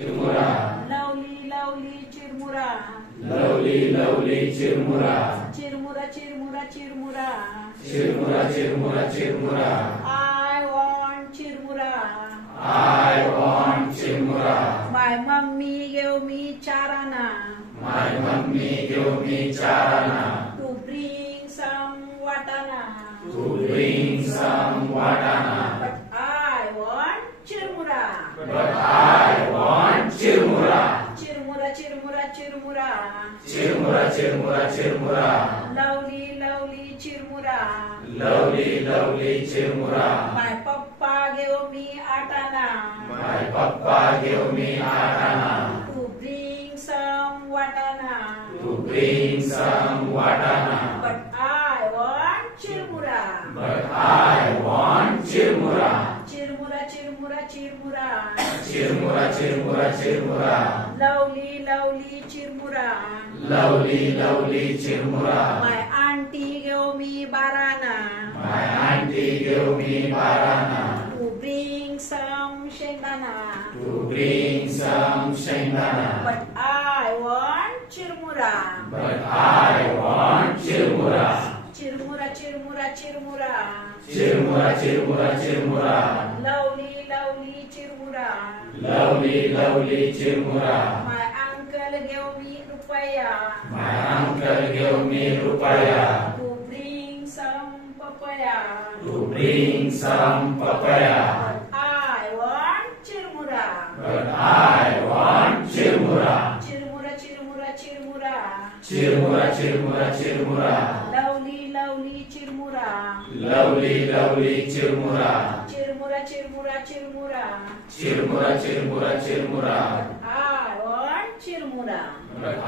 चिरमुरा. Lovely lovely chirmura. Lovely lovely chirmura. Chirmura chirmura chirmura. Chirmura chirmura chirmura. I want chirmura. I want chirmura. My mummy gave me charana. My mummy gave me charana. To bring some watana. To bring some watana. But I want चिरमुरा. But I want चिरमुरा. Chirmura chirmura chirmura. Chirmura chirmura चिरमुरा. Lovely lovely चिरमुरा. Lovely lovely चिरमुरा. My papa gave me atana. My papa gave me atana. To bring some watana. To bring some watana. But I want चिरमुरा. But I want चिरमुरा. Chirmura chirmura chirmura. Chirmura chirmura चिरमुरा. Lovely lovely चिरमुरा. Lovely lovely चिरमुरा. My auntie gave me barana. My auntie gave me barana. To bring some shengdana. To bring some shengdana. But I want चिरमुरा. But I want चिरमुरा. Chirmura chirmura chirmura. Chirmura chirmura चिरमुरा. Lovely lovely चिरमुरा. Lovely lovely चिरमुरा. My uncle gave me rupaya. My uncle gave me rupaya. To bring some papaya. To bring some papaya. But I want चिरमुरा. But I want चिरमुरा. Chirmura chirmura chirmura. Chirmura chirmura चिरमुरा. Lovely lovely चिरमुरा. Lovely lovely चिरमुरा. Chirmura chirmura chirmura. Chirmura chirmura chirmura. I want चिरमुरा. But